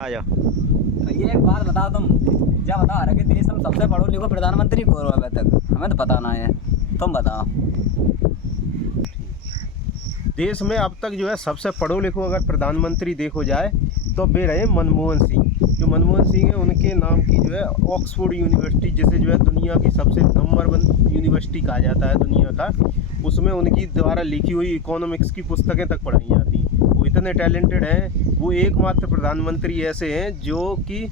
आ जाओ। तो ये एक बात बताओ तुम, क्या बता रहे कि देश में सबसे पढ़ो लिखो प्रधानमंत्री कौन हुआ अभी तक? हमें तो पता ना है, तुम बताओ। देश में अब तक जो है सबसे पढ़ो लिखो अगर प्रधानमंत्री देखो जाए तो वे रहे मनमोहन सिंह। जो मनमोहन सिंह है उनके नाम की जो है ऑक्सफोर्ड यूनिवर्सिटी, जिसे जो है दुनिया की सबसे नंबर 1 यूनिवर्सिटी कहा जाता है दुनिया का, उसमें उनकी द्वारा लिखी हुई इकोनॉमिक्स की पुस्तकें तक पढ़ाई जाती हैं। वो इतने टैलेंटेड हैं, वो एकमात्र प्रधानमंत्री ऐसे हैं जो कि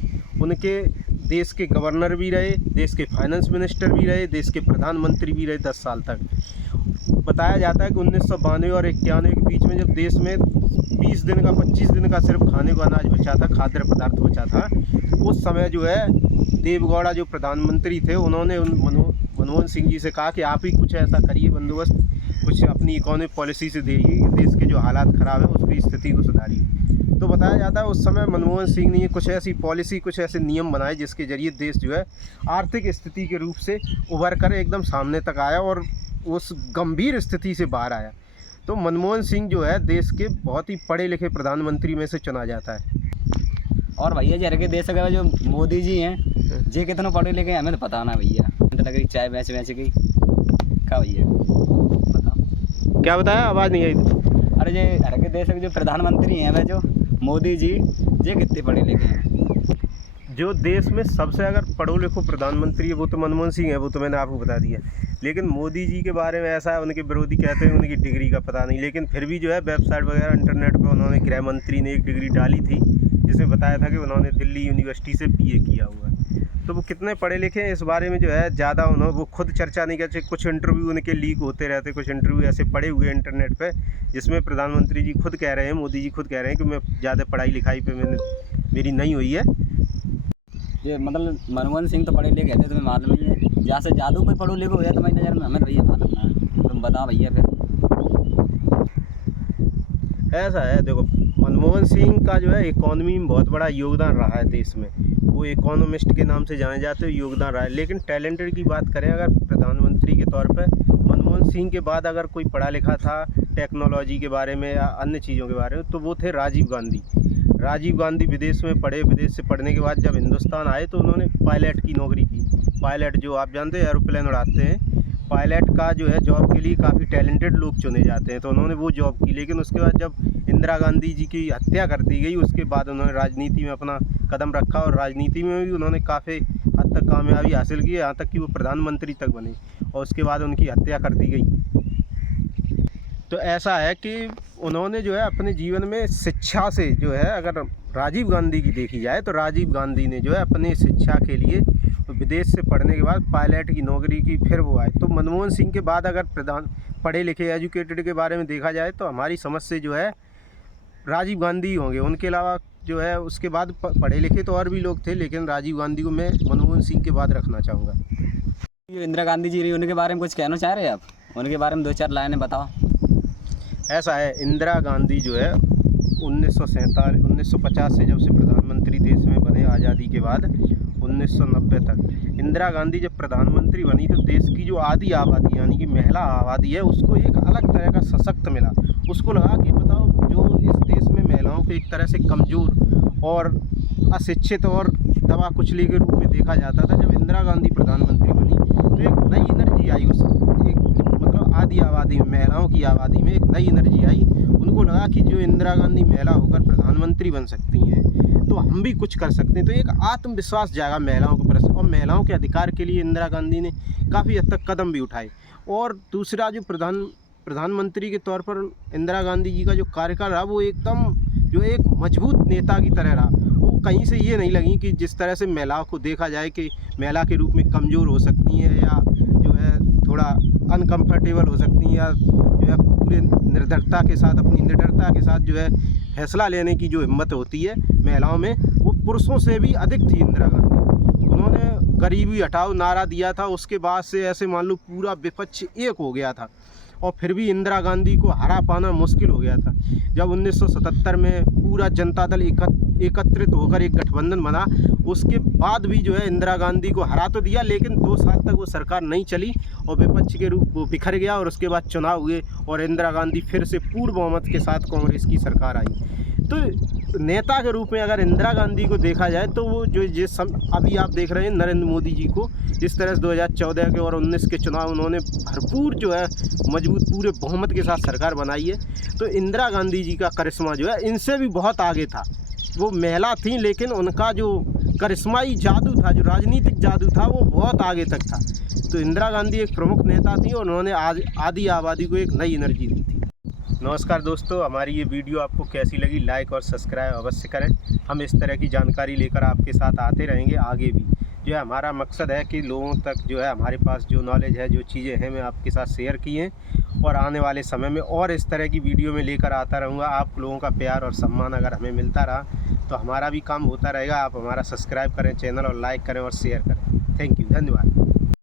उनके देश के गवर्नर भी रहे, देश के फाइनेंस मिनिस्टर भी रहे, देश के प्रधानमंत्री भी रहे 10 साल तक। बताया जाता है कि 1992 और 91 के बीच में जब देश में 20 दिन का 25 दिन का सिर्फ खाने को अनाज बचा था, खाद्य पदार्थ बचा था, उस समय जो है देवेगौड़ा जो प्रधानमंत्री थे उन्होंने मनमोहन सिंह जी से कहा कि आप ही कुछ ऐसा करिए बंदोबस्त, कुछ अपनी इकोनॉमिक पॉलिसी से देखिए देश के जो हालात ख़राब है उसकी स्थिति को सुधारिए। तो बताया जाता है उस समय मनमोहन सिंह ने कुछ ऐसी पॉलिसी, कुछ ऐसे नियम बनाए जिसके जरिए देश जो है आर्थिक स्थिति के रूप से उभर कर एकदम सामने तक आया और उस गंभीर स्थिति से बाहर आया। तो मनमोहन सिंह जो है देश के बहुत ही पढ़े लिखे प्रधानमंत्री में से चुना जाता है। और भैया जरा के देश का जो मोदी जी हैं जे कितने पढ़े लिखे हमें तो पता ना भैया, तो लग रही चाय बेच गई क्या भैया बताओ। क्या बताया, आवाज़ नहीं आई। अरे जे हर के देश के जो प्रधानमंत्री हैं वह जो मोदी जी जे कितने पढ़े लिखे हैं? जो देश में सबसे अगर पढ़ो लिखो प्रधानमंत्री है वो तो मनमोहन सिंह है, वो तो मैंने आपको बता दिया। लेकिन मोदी जी के बारे में ऐसा है, उनके विरोधी कहते हैं उनकी डिग्री का पता नहीं, लेकिन फिर भी जो है वेबसाइट वगैरह इंटरनेट पे उन्होंने, गृह मंत्री ने एक डिग्री डाली थी जिसमें बताया था कि उन्होंने दिल्ली यूनिवर्सिटी से बीए किया हुआ है। तो वो कितने पढ़े लिखे हैं इस बारे में जो है ज़्यादा वो खुद चर्चा नहीं करते। कुछ इंटरव्यू उनके लीक होते रहते, कुछ इंटरव्यू ऐसे पड़े हुए इंटरनेट पे जिसमें प्रधानमंत्री जी खुद कह रहे हैं, मोदी जी खुद कह रहे हैं कि मैं ज़्यादा पढ़ाई लिखाई पे मेरी नहीं हुई है। ये मतलब मनमोहन सिंह तो पढ़े लिखे थे, तुम्हें मालूम ही है। जहाँ से जादू कोई पढ़ो लिखो भैया तुम्हारी नज़र में, हमें तो भैया मालूम ना है, तुम बताओ भैया फिर। ऐसा है, देखो मनमोहन सिंह का जो है इकोनॉमी में बहुत बड़ा योगदान रहा है देश में, वो इकोनॉमिस्ट के नाम से जाने जाते हुए योगदान रहा है। लेकिन टैलेंटेड की बात करें अगर प्रधानमंत्री के तौर पे, मनमोहन सिंह के बाद अगर कोई पढ़ा लिखा था टेक्नोलॉजी के बारे में या अन्य चीज़ों के बारे में तो वो थे राजीव गांधी। राजीव गांधी विदेश में पढ़े, विदेश से पढ़ने के बाद जब हिंदुस्तान आए तो उन्होंने पायलट की नौकरी की। पायलट जो आप जानते हैं एरोप्लेन उड़ाते हैं, पायलट का जो है जॉब के लिए काफ़ी टैलेंटेड लोग चुने जाते हैं, तो उन्होंने वो जॉब की। लेकिन उसके बाद जब इंदिरा गांधी जी की हत्या कर दी गई उसके बाद उन्होंने राजनीति में अपना कदम रखा और राजनीति में भी उन्होंने काफ़ी हद तक कामयाबी हासिल की, यहाँ तक कि वो प्रधानमंत्री तक बने और उसके बाद उनकी हत्या कर दी गई। तो ऐसा है कि उन्होंने जो है अपने जीवन में शिक्षा से जो है, अगर राजीव गांधी की देखी जाए तो राजीव गांधी ने जो है अपनी शिक्षा के लिए विदेश से पढ़ने के बाद पायलट की नौकरी की, फिर वो आए। तो मनमोहन सिंह के बाद अगर पढ़े लिखे एजुकेटेड के बारे में देखा जाए तो हमारी समझ से जो है राजीव गांधी होंगे। उनके अलावा जो है उसके बाद पढ़े लिखे तो और भी लोग थे, लेकिन राजीव गांधी को मैं मनमोहन सिंह के बाद रखना चाहूँगा। इंदिरा गांधी जी रही, उनके बारे में कुछ कहना चाह रहे हैं आप? उनके बारे में 2-4 लाइनें बताओ। ऐसा है, इंदिरा गांधी जो है 1950 से जब से प्रधानमंत्री देश में बने आज़ादी के बाद 1990 तक, इंदिरा गांधी जब प्रधानमंत्री बनी तो देश की जो आधी आबादी यानी कि महिला आबादी है उसको एक अलग तरह का सशक्त मिला। उसको लगा कि बताओ जो इस देश में महिलाओं को एक तरह से कमज़ोर और अशिक्षित और दबा कुचले के रूप में देखा जाता था, जब इंदिरा गांधी प्रधानमंत्री बनी तो एक नई एनर्जी आई मतलब आधी आबादी में, महिलाओं की आबादी में एक नई एनर्जी आई। उनको लगा कि जो इंदिरा गांधी महिला होकर प्रधानमंत्री बन सकती हैं तो हम भी कुछ कर सकते हैं। तो एक आत्मविश्वास जागा महिलाओं के प्रति और महिलाओं के अधिकार के लिए इंदिरा गांधी ने काफ़ी हद तक कदम भी उठाए। और दूसरा जो प्रधानमंत्री के तौर पर इंदिरा गांधी जी का जो कार्यकाल रहा वो एकदम जो एक मजबूत नेता की तरह रहा। वो कहीं से ये नहीं लगी कि जिस तरह से महिलाओं को देखा जाए कि महिला के रूप में कमज़ोर हो सकती हैं या जो है थोड़ा अनकम्फर्टेबल हो सकती हैं, या जो है पूरे निर्धरता के साथ, अपनी निडरता के साथ जो है फैसला लेने की जो हिम्मत होती है महिलाओं में, वो पुरुषों से भी अधिक थी इंदिरा गांधी। उन्होंने गरीबी हटाओ नारा दिया था, उसके बाद से ऐसे मान लो पूरा विपक्ष एक हो गया था और फिर भी इंदिरा गांधी को हरा पाना मुश्किल हो गया था। जब 1977 में पूरा जनता दल एकत्रित होकर एक गठबंधन बना, उसके बाद भी जो है इंदिरा गांधी को हरा तो दिया, लेकिन 2 साल तक वो सरकार नहीं चली और विपक्ष के रूप वो बिखर गया और उसके बाद चुनाव हुए और इंदिरा गांधी फिर से पूर्ण बहुमत के साथ कांग्रेस की सरकार आई। तो नेता के रूप में अगर इंदिरा गांधी को देखा जाए तो वो जो अभी आप देख रहे हैं नरेंद्र मोदी जी को, जिस तरह से 2014 के और 19 के चुनाव उन्होंने भरपूर जो है मजबूत पूरे बहुमत के साथ सरकार बनाई है, तो इंदिरा गांधी जी का करिश्मा जो है इनसे भी बहुत आगे था। वो महिला थी लेकिन उनका जो करिश्माई जादू था, जो राजनीतिक जादू था, वो बहुत आगे तक था। तो इंदिरा गांधी एक प्रमुख नेता थी और उन्होंने आधी आबादी को एक नई एनर्जी दी थी। नमस्कार दोस्तों, हमारी ये वीडियो आपको कैसी लगी लाइक और सब्सक्राइब अवश्य करें। हम इस तरह की जानकारी लेकर आपके साथ आते रहेंगे आगे भी। जो है हमारा मकसद है कि लोगों तक जो है हमारे पास जो नॉलेज है, जो चीज़ें हैं, मैं आपके साथ शेयर की हैं और आने वाले समय में और इस तरह की वीडियो में लेकर आता रहूँगा। आप लोगों का प्यार और सम्मान अगर हमें मिलता रहा तो हमारा भी काम होता रहेगा। आप हमारा सब्सक्राइब करें चैनल और लाइक करें और शेयर करें। थैंक यू, धन्यवाद।